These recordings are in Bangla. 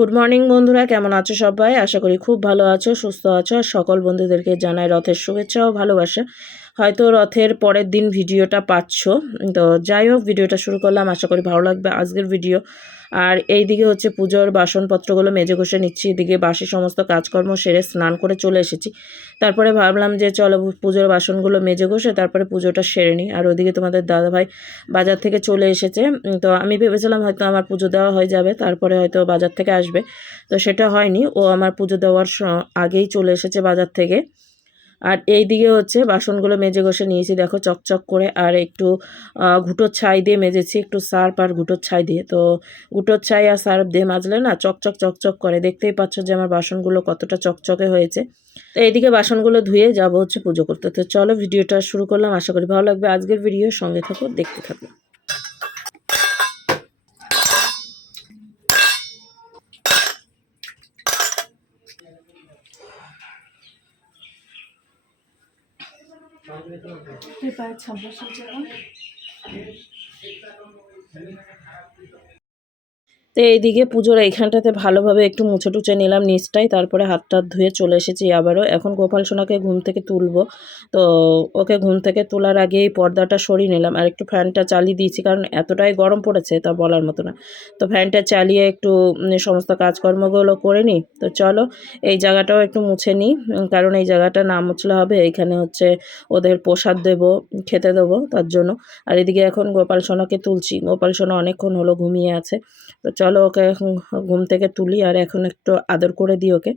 গুড মর্নিং বন্ধুরা, কেমন আছো সবাই? আশা করি খুব ভালো আছো, সুস্থ আছো। আর সকল বন্ধুদেরকে জানাই রথের শুভেচ্ছা ও ভালোবাসা। হয়তো রথের পরের দিন ভিডিওটা পাচ্ছ, তো যাই হোক ভিডিওটা শুরু করলাম, আশা করি ভালো লাগবে আজকের ভিডিও। আর এই দিকে হচ্ছে পুজোর বাসনপত্রগুলো মেজে ঘষে নিচ্ছি, এদিকে বাসি সমস্ত কাজকর্ম সেরে স্নান করে চলে এসেছি। তারপরে ভাবলাম যে চলো পুজোর বাসনগুলো মেজে ঘষে তারপরে পুজোটা সেরে নিই। আর ওদিকে তোমাদের দাদাভাই বাজার থেকে চলে এসেছে। তো আমি ভেবেছিলাম হয়তো আমার পুজো দেওয়া হয়ে যাবে, তারপরে হয়তো বাজার থেকে আসবে, তো সেটা হয়নি। ও আমার পুজো দেওয়ার আগেই চলে এসেছে বাজার থেকে। আর এই দিকে হচ্ছে বাসনগুলো মেজে ঘষে নিয়েছি, দেখো চকচক করে। আর একটু ঘুঁটোর ছাই দিয়ে মেজেছি, একটু সার্ফ আর ঘুঁটোর ছাই দিয়ে। তো ঘুঁটোর ছাই আর সার্ফ দিয়ে মাজলে না চকচক চকচক করে, দেখতেই পাচ্ছ যে আমার বাসনগুলো কতটা চকচকে হয়েছে। তো এইদিকে বাসনগুলো ধুয়ে যাবো হচ্ছে পুজো করতে। তো চলো ভিডিওটা শুরু করলাম, আশা করি ভালো লাগবে আজকের ভিডিও, সঙ্গে থাকো, দেখতে থাকো। তো এইদিকে পুজোর এইখানটাতে ভালোভাবে একটু মুছে টুছে নিলাম নিচটাই, তারপরে হাত টাত ধুয়ে চলে এসেছি আবারও। এখন গোপাল সোনাকে ঘুম থেকে তুলবো, তো ওকে ঘুম থেকে তোলার আগেই পর্দাটা সরিয়ে নিলাম আর একটু ফ্যানটা চালিয়ে দিয়েছি, কারণ এতটাই গরম পড়েছে তা বলার মতো না। তো ফ্যানটা চালিয়ে একটু সমস্ত কাজকর্মগুলো করে নিই। তো চলো এই জায়গাটাও একটু মুছে নিই, কারণ এই জায়গাটা না মুছলে হবে। এইখানে হচ্ছে ওদের প্রসাদ দেবো, খেতে দেবো, তার জন্য। আর এদিকে এখন গোপাল সোনাকে তুলছি, গোপাল সোনা অনেকক্ষণ হলো ঘুমিয়ে আছে। তো চলো ওকে এখন ঘুম থেকে তুলি আর এখন একটু আদর করে দিই ওকে।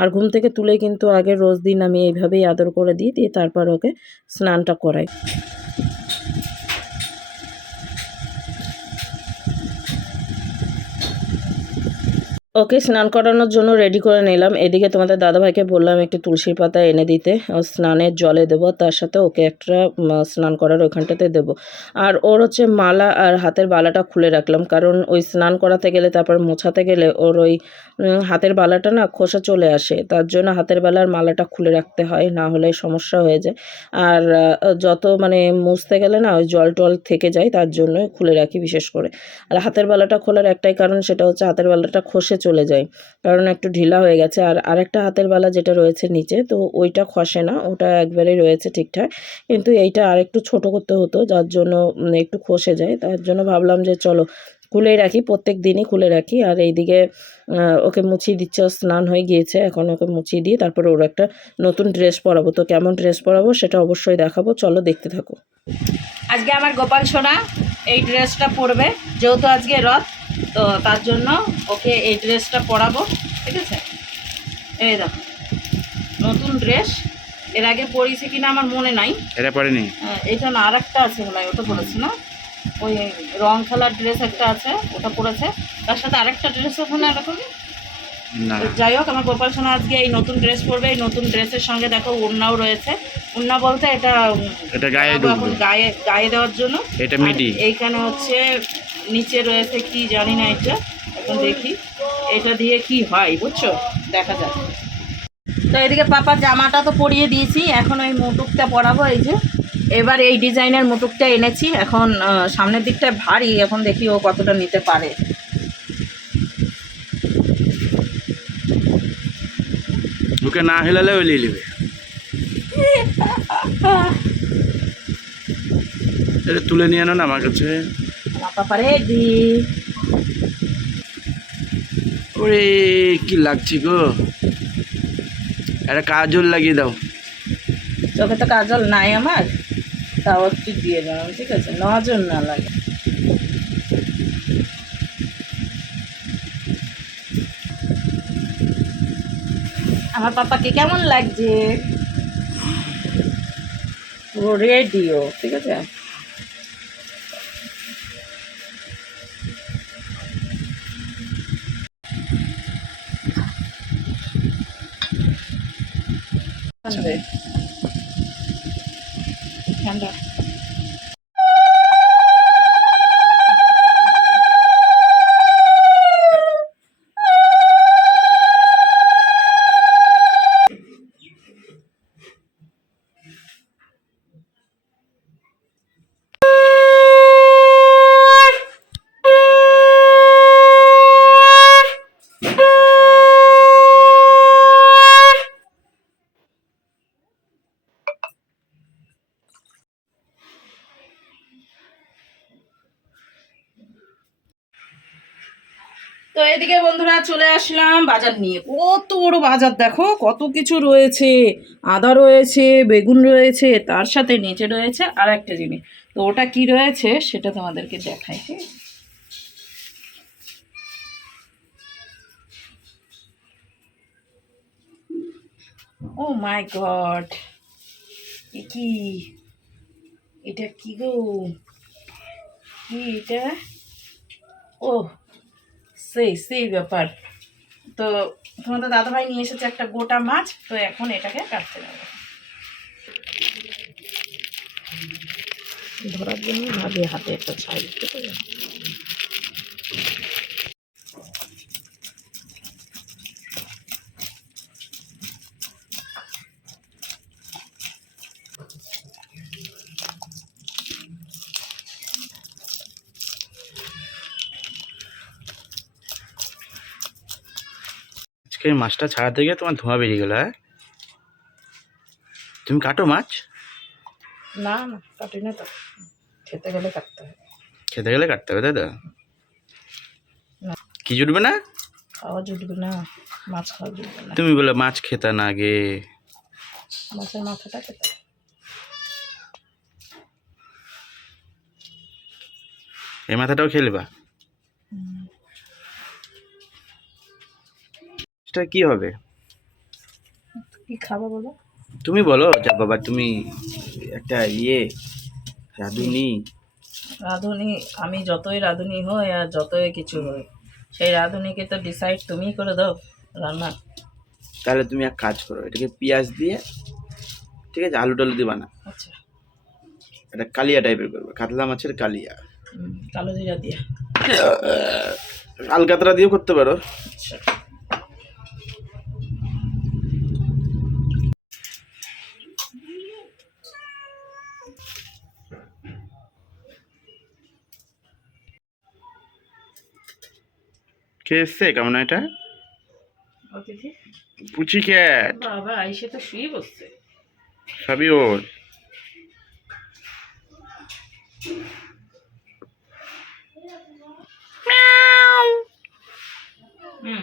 আর ঘুম থেকে তুলে কিন্তু আগে রোজ দিন আমি এইভাবেই আদর করে দিয়ে তারপর ওকে স্নানটা করাই। ওকে স্নান করানোর জন্য রেডি করে নিলাম। এদিকে তোমাদের দাদাভাইকে বললাম একটু তুলসীর পাতা এনে দিতে, ও স্নানের জলে দেবো, তার সাথে ওকে একটা স্নান করার ওইখানটাতে দেবো। আর ওর হচ্ছে মালা আর হাতের বালাটা খুলে রাখলাম, কারণ ওই স্নান করাতে গেলে তারপর মোছাতে গেলে ওর ওই হাতের বালাটা না খোসা চলে আসে, তার জন্য হাতের বালার মালাটা খুলে রাখতে হয়, না হলে সমস্যা হয়ে যায়। আর যত মানে মুছতে গেলে না ওই জল টল থেকে যায়, তার জন্য খুলে রাখি বিশেষ করে। আর হাতের বালাটা খোলার একটাই কারণ, সেটা হচ্ছে হাতের বালাটা খসে চলে যায়, কারণ একটু ঢিলা হয়ে গেছে। আর আরেকটা হাতের বালা যেটা রয়েছে নিচে, তো ওইটা খসে না, ওটা একবারেই রয়েছে ঠিকঠাক, কিন্তু এইটা আরেকটু ছোট করতে হতো, যার জন্য একটু খসে যায়। তার জন্য ভাবলাম যে চলো খুলেই রাখি, প্রত্যেক দিনই খুলে রাখি। আর এইদিকে ওকে মুছিয়ে দিচ্ছে, স্নান হয়ে গিয়েছে, এখন ওকে মুছিয়ে দিয়ে তারপরে ওর একটা নতুন ড্রেস পরাবো। তো কেমন ড্রেস পরাবো সেটা অবশ্যই দেখাবো, চলো দেখতে থাকো। আজকে আমার গোপাল সোনা এই ড্রেসটা পরবে, যেহেতু আজকে রথ, তো তার জন্য ওকে এই ড্রেসটা পরাবো, ঠিক আছে? এই দেখো নতুন ড্রেস, এর আগে পরিয়েছে কিনা আমার মনে নাই, এটা পরেনি। এটা না আর একটা আছে মনে হয়, ওটা পরেছে না? ওই রং খেলার ড্রেস একটা আছে, ওটা পরেছে, তার সাথে আরেকটা ড্রেস ওখানে এরকমই। যাই হোক আমার গোপাল সোনা আজকে এই নতুন ড্রেস পরবে। এই নতুন ড্রেসের সঙ্গে দেখো ওড়নাও রয়েছে, ওড়না বলতে এটা গায়ে এখন গায়ে গায়ে দেওয়ার জন্য। এটা মিডি, এইখানে হচ্ছে নিচে রয়েছে কি জানি না, এটা এখন দেখি এটা দিয়ে কি হয়, বুঝছো? দেখা যাক। তো এদিকে পাপার জামাটা তো পরিয়ে দিয়েছি, এখন ওই মুটুকটা পরাবো। এই যে এবার এই ডিজাইনের মুটুকটা এনেছি, এখন সামনের দিকটা ভারী, এখন দেখি ও কতটা নিতে পারে। ওকে না হিলালে ওই নিয়ে নেবে। এটা তুলে নিয়ে আনো না আমার কাছে। ওরে কি লাগছে গো, একটা কাজল লাগিয়ে দাও। চোখে তো কাজল নাই আমার, তাও একটু দিয়ে দাও, ঠিক আছে? নজর না লাগে। আমার পাপাকে কেমন লাগছে? পুরো রেডিও, ঠিক আছে? ঠান্ডা। তো এদিকে বন্ধুরা চলে আসলাম বাজার নিয়ে। কত বড় বাজার দেখো, কত কিছু রয়েছে। আদা রয়েছে, বেগুন রয়েছে, তার সাথে নিচে রয়েছে আর একটা জিনিস। তো ওটা কি রয়েছে সেটা তোমাদেরকে দেখাই। ঠিক আছে? ও মাই গড, এ কি, এটা কি গো, কি এটা? ও সেই সেই ব্যাপার। তো তোমাদের দাদাভাই নিয়ে এসেছে একটা গোটা মাছ, তো এখন এটাকে কাটতে যাবো। ধরার জন্য ভাবি হাতে একটা ছাই দিতে পারি। আজকে মাছটা ছাড়াতে গিয়ে তোমার ধোঁয়া বেরিয়ে গেল। হ্যাঁ, তুমি কাটো মাছ? না না, কাটি না তো, খেতে গেলে কাটতে হবে। খেতে গেলে কাটতে হবে, তাই তো? না, কি জুটবে না? খাওয়া জুটবে না, মাছ খাওয়া জুটবে না। তুমি বলে মাছ খেতে না গে। মাছের মাথাটা খেতে। এই মাথাটাও খেলবা? সেটা কি হবে? কি খাবো বলো? তুমি বলো। যা বাবা, তুমি একটা রাঁধুনি। রাঁধুনি? আমি যতই রাঁধুনি হই আর যতই কিছু হই, সেই রাঁধুনিকে তো ডিসাইড তুমিই করে দাও রান্না। তাহলে তুমি এক কাজ করো, এটাকে পেঁয়াজ দিয়ে, ঠিক আছে, আলু টালু দিবা না, আচ্ছা। এটা কালিয়া টাইপের করবে, কাতলা মাছের কালিয়া। কালো জিরা দিয়ে। আলকাতরা দিয়েও করতে পারো। আচ্ছা। কে এসছে কেমন এটা? অতিথি পুচি ক্যাট। বাবা আইসে তো শুয়ে বসছে। সবই ওর। হুম।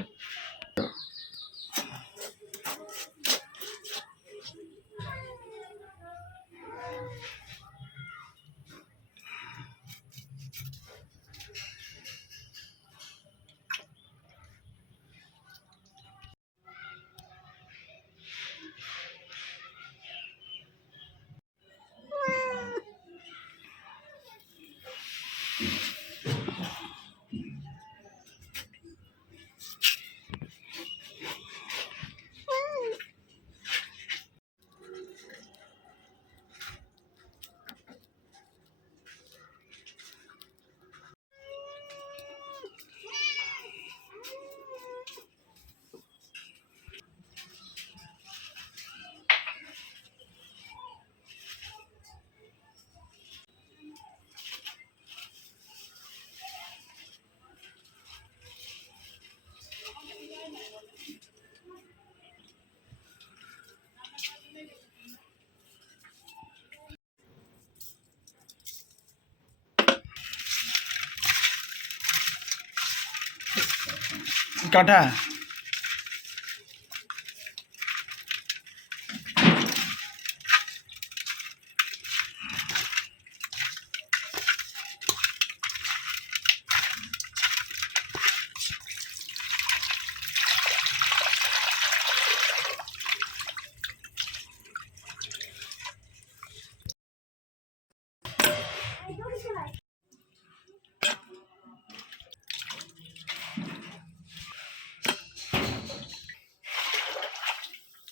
কাটা।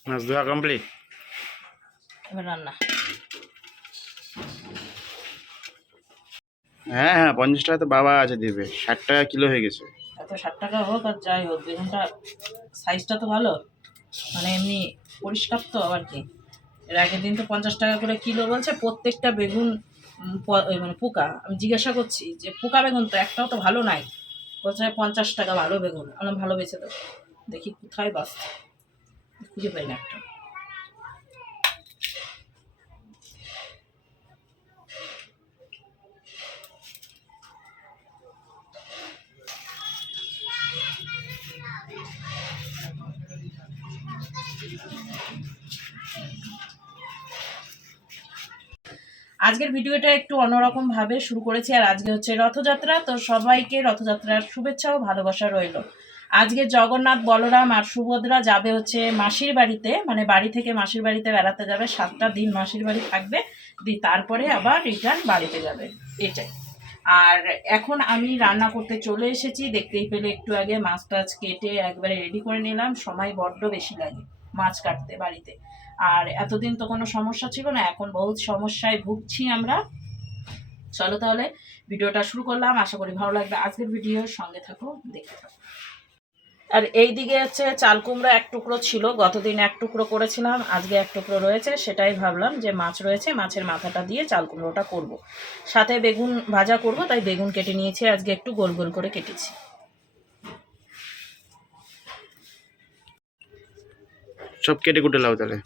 মাছ ধোয়া কমপ্লিট। এবার রান্না। হ্যাঁ হ্যাঁ, 50 টাকা তো বাবা আছে দেবে, 60 টাকা কিলো হয়ে গেছে। এত 60 টাকা হোক আর যাই হোক, বেগুনটা সাইজটা তো ভালো, মানে এমনি পরিষ্কার তো আবার কি। এর আগের দিন তো 50 টাকা করে কিলো বলছে প্রত্যেকটা বেগুন। মানে পোকা, আমি জিজ্ঞাসা করছি যে পোকা বেগুন তো একটাও তো ভালো নাই। বলছে 50 টাকা ভালো বেগুন, আমরা ভালো বেঁচে দেবো। দেখি কোথায় বাস, খুঁজে পাই না একটা। আজকের ভিডিওটা একটু অন্যরকম ভাবে শুরু করেছি, আর আজকে হচ্ছে রথযাত্রা। তো সবাইকে রথযাত্রার শুভেচ্ছা ও ভালোবাসা রইল। আজকে জগন্নাথ, বলরাম আর সুভদ্রা যাবে হচ্ছে মাসির বাড়িতে, মানে বাড়ি থেকে মাসির বাড়িতে বেড়াতে যাবে। 7টা দিন মাসির বাড়ি থাকবে, তারপরে আবার রিটার্ন বাড়িতে যাবে, এটাই। আর এখন আমি রান্না করতে চলে এসেছি, দেখতেই পেলে একটু আগে মাছ টাছ কেটে একবারে রেডি করে নিলাম। সময় বড্ড বেশি লাগে মাছ কাটতে বাড়িতে, আর এতদিন তো কোনো সমস্যা ছিল না, এখন বহুত সমস্যায় ভুগছি আমরা। চলো তাহলে ভিডিওটা শুরু করলাম, আশা করি ভালো লাগবে আজকের ভিডিওর সঙ্গে থাকো, দেখতে থাকো। আর এই দিকে হচ্ছে চাল কুমড়া 1 টুকরো ছিল, গতদিন 1 টুকরো করেছিলাম, আজকে 1 টুকরো রয়েছে। সেটাই ভাবলাম যে মাছ রয়েছে, মাছের মাথাটা দিয়ে চাল কুমড়োটা করব। সাথে বেগুন ভাজা করব, তাই বেগুন কেটে নিয়েছি, আজকে একটু গোল গোল করে কেটেছি। সব কেটে কুটে লাও তাহলে।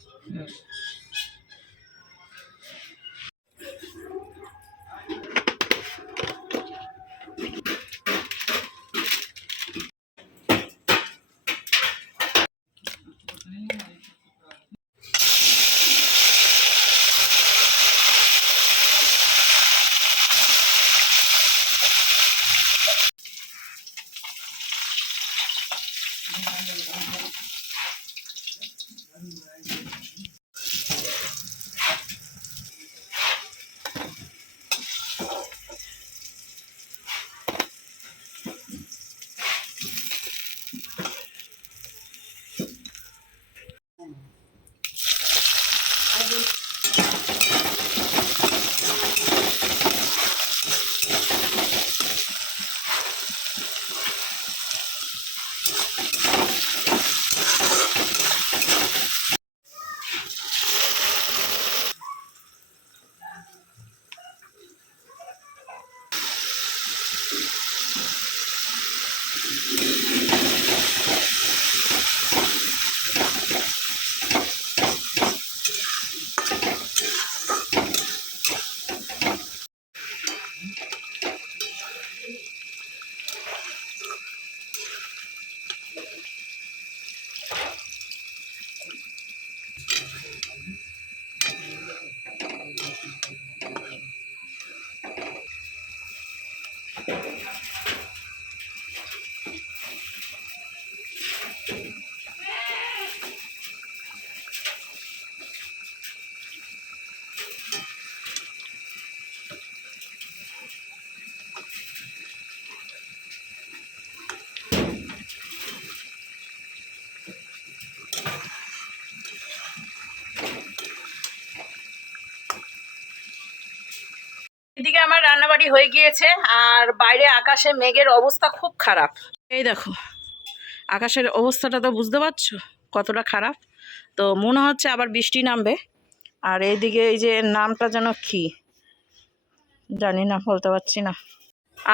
এদিকে আমার রান্নাবাড়ি হয়ে গিয়েছে, আর বাইরে আকাশে মেঘের অবস্থা খুব খারাপ। এই দেখো আকাশের অবস্থাটা তো বুঝতে পারছো কতটা খারাপ। তো মনে হচ্ছে আবার বৃষ্টি নামবে। আর এইদিকে এই যে নামটা যেন কি জানি না, বলতে পারছি না।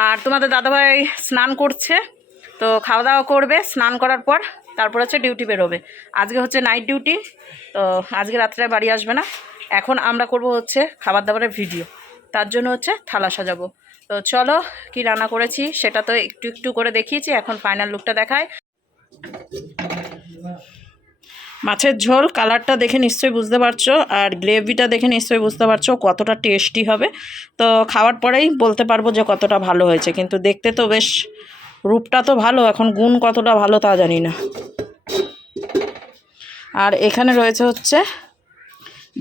আর তোমাদের দাদাভাই স্নান করছে, তো খাওয়া দাওয়া করবে, স্নান করার পর তারপর হচ্ছে ডিউটি বেরোবে। আজকে হচ্ছে নাইট ডিউটি, তো আজকে রাত্রে বাড়ি আসবে না। এখন আমরা করব হচ্ছে খাবার দাবারের ভিডিও, তার জন্য হচ্ছে থালা সাজাবো। তো চলো কি রান্না করেছি সেটা তো একটু একটু করে দেখিয়েছি, এখন ফাইনাল লুকটা দেখায়। মাছের ঝোল কালারটা দেখে নিশ্চয়ই বুঝতে পারছো, আর গ্রেভিটা দেখে নিশ্চয়ই বুঝতে পারছো কতটা টেস্টি হবে। তো খাওয়ার পরেই বলতে পারবো যে কতটা ভালো হয়েছে, কিন্তু দেখতে তো বেশ রূপটা তো ভালো, এখন গুণ কতটা ভালো তা জানি না। আর এখানে রয়েছে হচ্ছে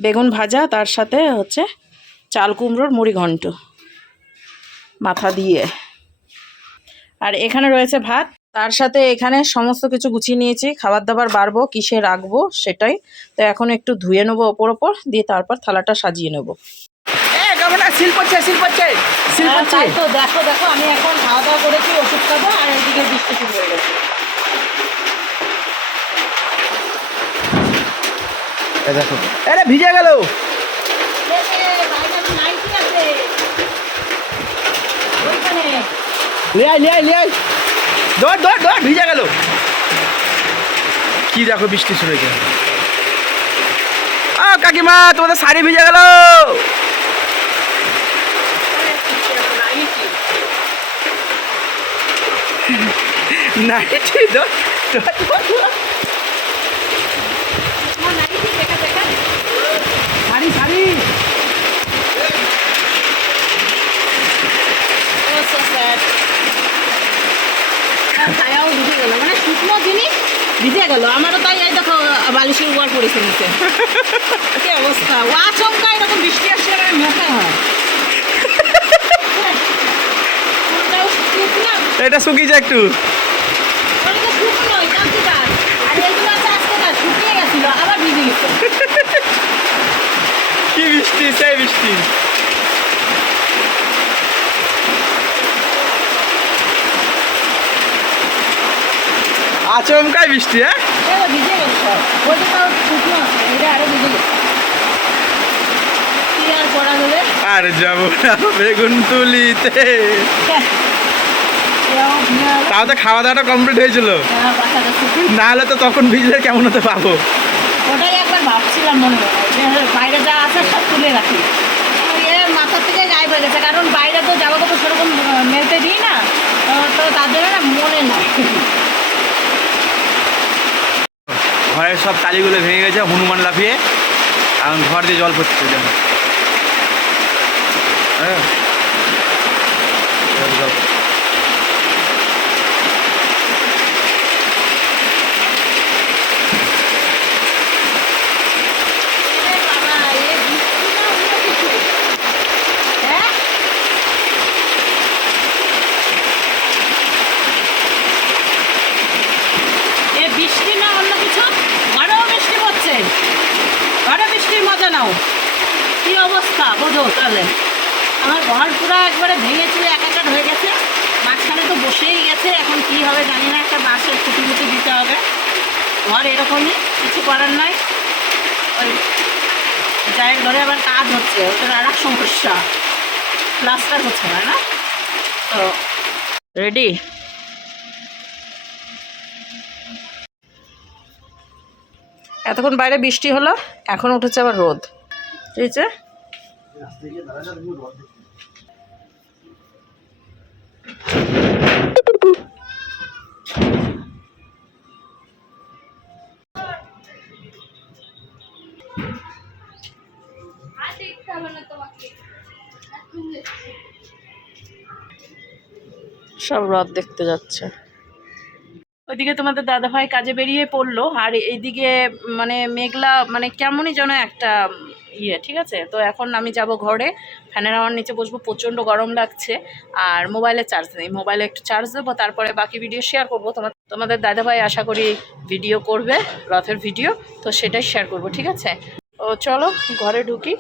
বেগুন ভাজা, তার সাথে হচ্ছে চাল কুমড়োর মুড়ি ঘন্ট মাথা দিয়ে। আর এখানে রয়েছে ভাত, তার সাথে এখানে সমস্ত কিছু গুছিয়ে নিয়েছি। খাবার দাবার বাড়বো, কিসে রাখবো সেটাই। তো এখন একটু ধুয়ে নেবো ওপর দিয়ে, তারপর থালাটা সাজিয়ে নেবো। তো দেখো দেখো আমি এখন খাওয়া দাওয়া করেছি, ওষুধ খাবো, আর এইদিকে বৃষ্টি শুরু হয়ে গেছে। দেখো আরে ভিজে গেল। ভিজে গেল কি দেখো, বৃষ্টি শুরু হয়েছে। কাকিমা তোমাদের শাড়ি ভিজে গেল। নাইটি শাড়ি শাড়ি ভিজে গেল আমারও, তাই এই দেখো বালিশের উপর পড়েছে নিচে। কি অবস্থা, ও আচমকা এরকম বৃষ্টি আসলে আমার মেঘা হয়। ওটাও শুকনো, এটা শুকিয়েছে একটু। ওটা তো শুকনো, এটা কি গাছ? আর এগুলো আছে আজকে না, শুকিয়ে গেছিল, আবার ভিজে গেছে। কি বৃষ্টি, সেই বৃষ্টি। আচমকাই বৃষ্টি। হ্যাঁ, এবার ভিজে গেছে, ওইটা তাও শুকনো আছে, এটা আরো ভিজে গেছে। কি আর করা যাবে? আর যাবো না বেগুন তুলিতে। তাও তো খাওয়া দাওয়াটা কমপ্লিট হয়েছিল, না হলে তো তখন ভিজলে কেমন হতে পাবো। ওটাই একবার ভাবছিলাম মনে মনে যে বাইরে যা আছে সব তুলে রাখি, এ মাথার থেকে গায়েব হয়ে গেছে, কারণ বাইরে তো জামা কাপড় সেরকম মেলতে দিই না, তো তার জন্য না মনে নাই। ঘরের সব টালিগুলো ভেঙে গেছে, হনুমান লাফিয়ে এখন ঘর দিয়ে জল পড়ছে। হ্যাঁ, জল। বৃষ্টি না অন্য কিছু, ঘরেও বৃষ্টি পড়ছে, ঘরে বৃষ্টির মজা নাও। কি অবস্থা বোঝো তাহলে, আমার ঘর পুরো একবারে ভেঙে চুরে একাকার হয়ে গেছে, মাঝখানে তো বসেই গেছে, এখন কি হবে জানি না, একটা বাঁশের খুঁটি খুঁটি দিতে হবে। ঘর এরকমই, কিছু করার নাই। ওই যায়ের ঘরে আবার কাজ হচ্ছে, ওটার আর এক সমস্যা, প্লাস্টার হচ্ছে না, না তো। রেডি? এতক্ষণ বাইরে বৃষ্টি হলো, এখন উঠেছে আবার রোদ, ঠিক আছে। সব রথ দেখতে যাচ্ছে। ওইদিকে তোমাদের দাদাভাই কাজে বেরিয়ে পড়লো, আর এইদিকে মানে মেঘলা, মানে কেমনই যেন একটা ইয়ে, ঠিক আছে। তো এখন আমি যাব ঘরে, ফ্যানের হাওয়ার নিচে বসবো, প্রচণ্ড গরম লাগছে, আর মোবাইলে চার্জ নেই, মোবাইলে একটু চার্জ দেবো, তারপরে বাকি ভিডিও শেয়ার করবো। তোমাদের দাদাভাই আশা করি ভিডিও করবে, রথের ভিডিও, তো সেটাই শেয়ার করব, ঠিক আছে। ও চলো ঘরে ঢুকি।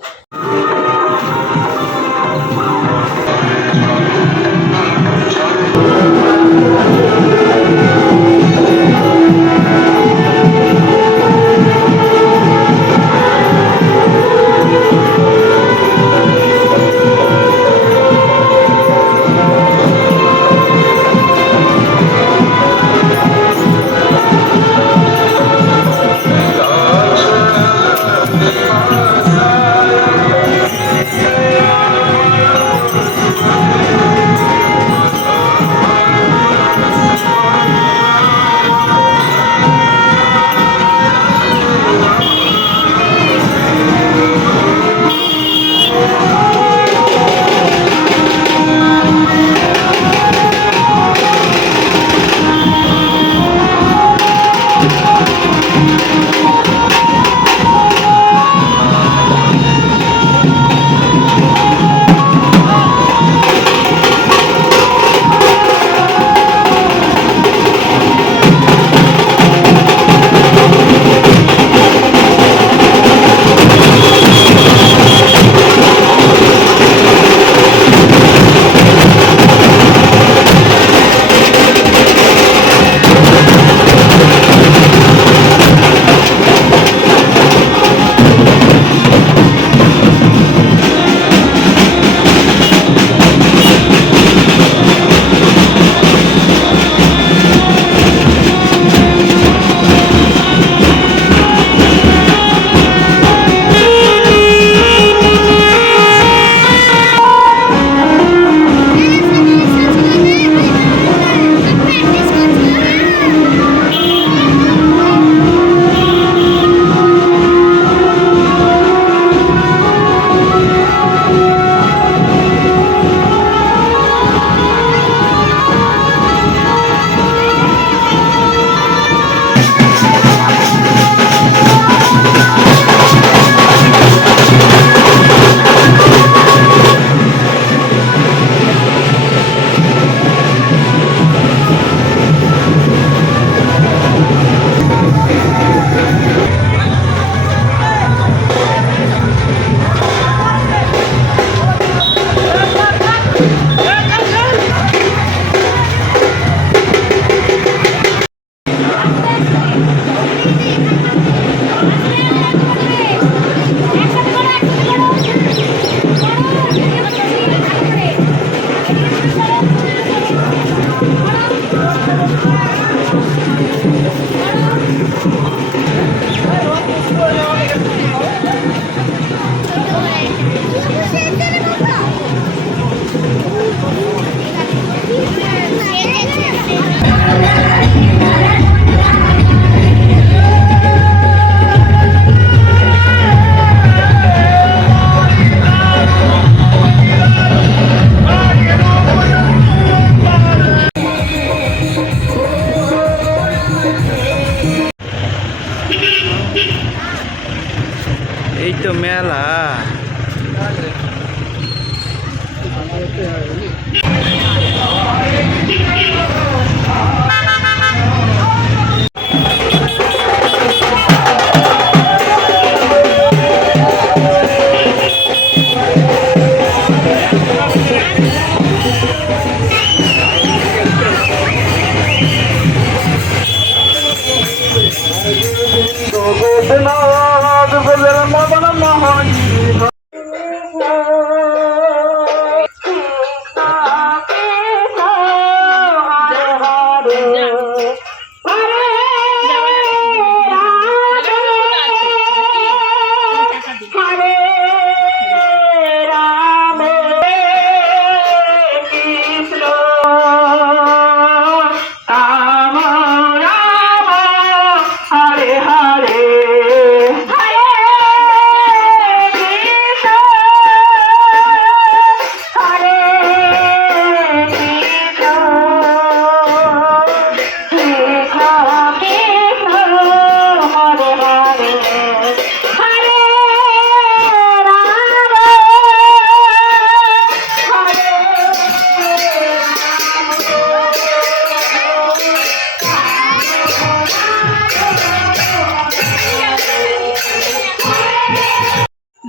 তো মেলা।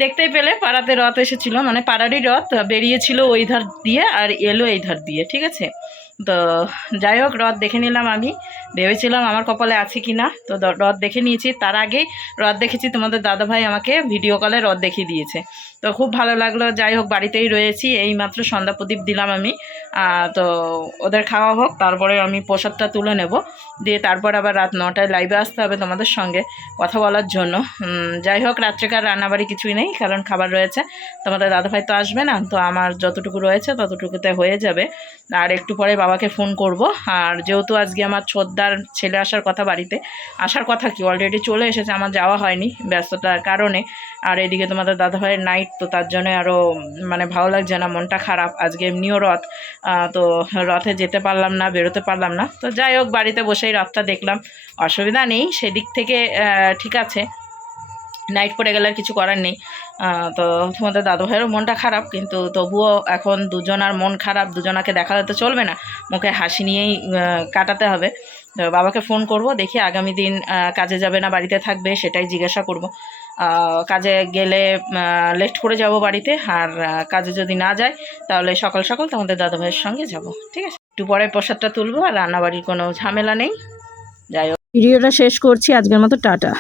দেখতেই পেলে পাড়াতে রথ এসেছিল, মানে পাড়ারই রথ বেরিয়েছিল ওই ধার দিয়ে আর এলো এই ধার দিয়ে, ঠিক আছে। তো যাই হোক, রথ দেখে নিলাম। আমি ভেবেছিলাম আমার কপালে আছে কি না, তো রথ দেখে নিয়েছি। তার আগেই রথ দেখেছি, তোমাদের দাদাভাই আমাকে ভিডিও কলে রথ দেখিয়ে দিয়েছে, তো খুব ভালো লাগলো। যাই হোক, বাড়িতেই রয়েছি, এই মাত্র সন্ধ্যা প্রদীপ দিলাম আমি। তো ওদের খাওয়া হোক, তারপরে আমি প্রসাদটা তুলে নেব, দিয়ে তারপর আবার রাত 9টায় লাইভে আসতে হবে তোমাদের সঙ্গে কথা বলার জন্য। যাই হোক, রাত্রেকার রান্নাবাড়ি কিছুই নেই, কারণ খাবার রয়েছে। তোমাদের দাদাভাই তো আসবে না, তো আমার যতটুকু রয়েছে ততটুকুতে হয়ে যাবে। আর একটু পরে বাবাকে ফোন করব। আর যেহেতু আজকে আমার ছোটদার ছেলে আসার কথা, বাড়িতে আসার কথা কি অলরেডি চলে এসেছে, আমার যাওয়া হয়নি ব্যস্ততার কারণে। আর এদিকে তোমাদের দাদাভাইয়ের নাইট, তো তার জন্য আরও মানে ভালো লাগছে না, মনটা খারাপ। আজকে এমনিও রথ, তো রথে যেতে পারলাম না, বেরোতে পারলাম না। তো যাই হোক, বাড়িতে বসেই রথটা দেখলাম, অসুবিধা নেই সেদিক থেকে, ঠিক আছে। নাইট পড়ে গেলে আর কিছু করার নেই। তো তোমাদের দাদুভাইয়েরও মনটা খারাপ, কিন্তু তবুও এখন দুজনার মন খারাপ, দুজনাকে দেখালে তো চলবে না, মুখে হাসি নিয়েই কাটাতে হবে। তো বাবাকে ফোন করব, দেখি আগামী দিন কাজে যাবে না বাড়িতে থাকবে, সেটাই জিজ্ঞাসা করব। কাজে গেলে লেট করে যাব বাড়িতে, আর কাজে যদি না যায় তাহলে সকাল সকাল তোমাদের দাদুভাইয়ের সঙ্গে যাব, ঠিক আছে। একটু পরে প্রসাদটা তুলবো, আর রান্নাবাড়ির কোনো ঝামেলা নেই। যাই হোক, ভিডিওটা শেষ করছি, আজকের মতো টাটা।